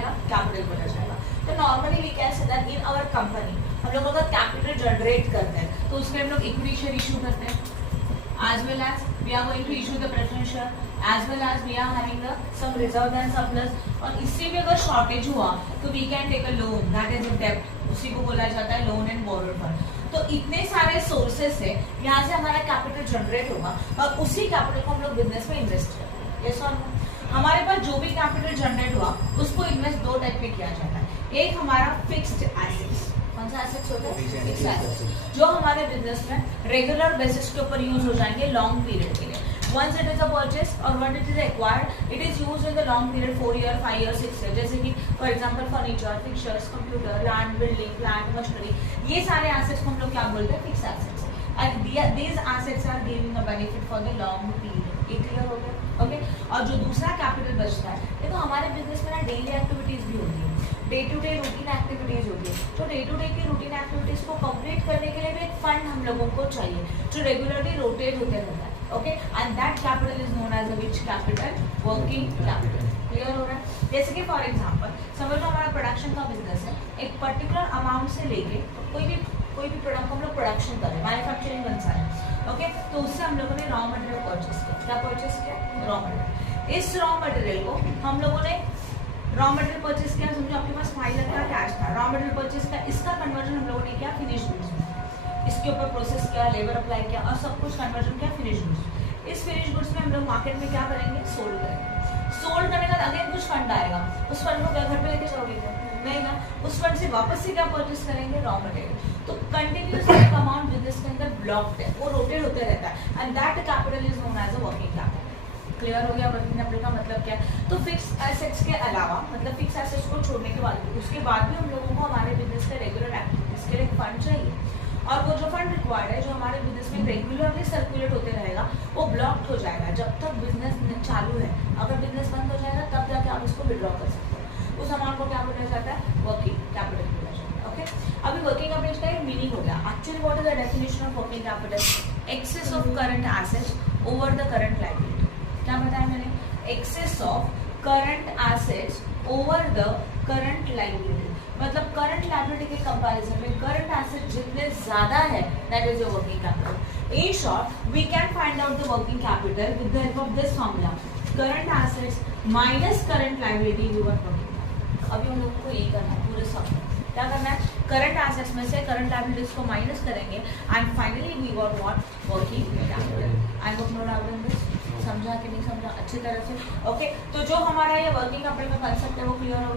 Capital बढ़ जाएगा। तो normally we can say that in our company हम लोग अगर कैपिटल जनरेट करते हैं तो उसके हम लोग इक्विटी शेयर इशू करते हैं, as well as we are going to issue the preference share, as well as we are having the some reserve and surplus। और इससे भी अगर शॉर्टेज हुआ तो we can take a loan, that is a debt, उसी को बोला जाता है लोन एंड बोरोड फंड। तो इतने सारे सोर्सेस से यहाँ से हमारा कैपिटल जनरेट होगा और उसी कैपिटल को हम लोग बिजनेस में इन्वेस्ट करेंगे। yes or no? हमारे पास जो भी कैपिटल जनरेट हुआ उसको इन्वेस्ट दो टाइप में किया जाता है। एक हमारा फिक्स्ड एसेट्स, कौन सा एसेट्स होता है? फिक्स्ड एसेट्स, जो हमारे बिजनेस में रेगुलर बेसिस के ऊपर यूज हो जाएंगे लॉन्ग पीरियड के लिए। Once it is a purchase or when it is acquired, it is used in the long period, 4 year, 5 year, 6 year। जैसे कि for example furniture, fixtures, computer, land, building, plant, machinery, ये सारे assets को हम लोग क्या बोलते हैं? fixed assets। And these assets are giving a benefit for the long period। ये क्लियर हो गया? ओके। और जो दूसरा कैपिटल बचता है, देखो हमारे बिजनेस में ना डेली एक्टिविटीज भी होती है, day to day routine activities होती है। तो डे टू डे की रूटीन एक्टिविटीज को कंप्लीट करने के लिए भी एक फंड हम लोगों को चाहिए जो रेगुलरली रोटेट होते रहता है। Okay, and that capital is known as a which capital? Working capital. Clear हो रहा है? जैसे कि फॉर एग्जांपल समझ लो हमारा प्रोडक्शन का बिजनेस है, एक पर्टिकुलर अमाउंट से लेके कोई भी प्रोडक्ट हम लोग प्रोडक्शन कर रहे हैं, मैन्युफैक्चरिंग बन रहा है। ओके, तो उससे हम लोगों ने रॉ मटेरियल परचेस किया। क्या परचेस किया? Raw material. इस रॉ मटेरियल को हम लोगों ने रॉ मटेरियल परचेस किया, समझो आपके पास 5 लाख का कैश था, रॉ मटेरियल परचेस किया, इसका कन्वर्जन हम लोगों ने किया फिनिश गुड्स में, इसके ऊपर प्रोसेस किया, लेबर अप्लाई किया और सब कुछ कन्वर्जन किया फिनिश गुड्स। इस फिनिश गुड्स में हम लोग मार्केट में क्या करेंगे? सोल्ड करेंगे। सोल्ड करने के बाद अगेन कुछ फंड आएगा, उस फंड को क्या घर पे लेके जाओगे? नहीं ना, उस फंड से वापस से क्या परचेस करेंगे? Raw material. तो कंटिन्यूस एक अमाउंट बिजनेस के अंदर ब्लॉक्ड है, वो रोटेट होते रहता है and that capital is known as a working capital. Clear हो गया वर्किंग कैपिटल का मतलब क्या है? तो फिक्स एसेट्स के अलावा मतलब फिक्स एसेट्स को छोड़ने के बाद उसके बाद भी हम लोगों को हमारे बिजनेस के रेगुलर एक्टिविटीज के लिए फंड चाहिए, और वो जो फंड रिक्वायर्ड है जो हमारे बिजनेस में रेगुलरली सर्कुलेट होते रहेगा वो ब्लॉक्ड हो जाएगा जब तक बिजनेस चालू है। अगर बिजनेस बंद हो जाएगा तब जाके आप इसको विड्रॉ कर सकते हो। उस अमाउंट को क्या बोला जाता है? वर्किंग कैपिटल बोला जाता है। ओके, अभी वर्किंग कैपिटल का एक मीनिंग हो गया। Actually what is the definition of working capital? Excess of current assets over the current liability. क्या बताया मैंने? Excess of current assets over the current liability, मतलब करंट लायबिलिटी के कंपैरिजन में करंट एसेट जितने ज्यादा है that is your working capital. In short we can find out the working capital with the help of this formula, current assets minus current liability given working capital. अभी हम लोगों को ये करना है पूरे सब क्या करना है? करंट एसेट्स में से करंट लायबिलिटीज को माइनस करेंगे and finally we got what? Working capital. I hope no doubt in this. समझा कि नहीं समझा अच्छी तरह से? ओके, तो जो हमारा ये वर्किंग कैपिटल का कंसेप्ट है वो क्लियर हो गया।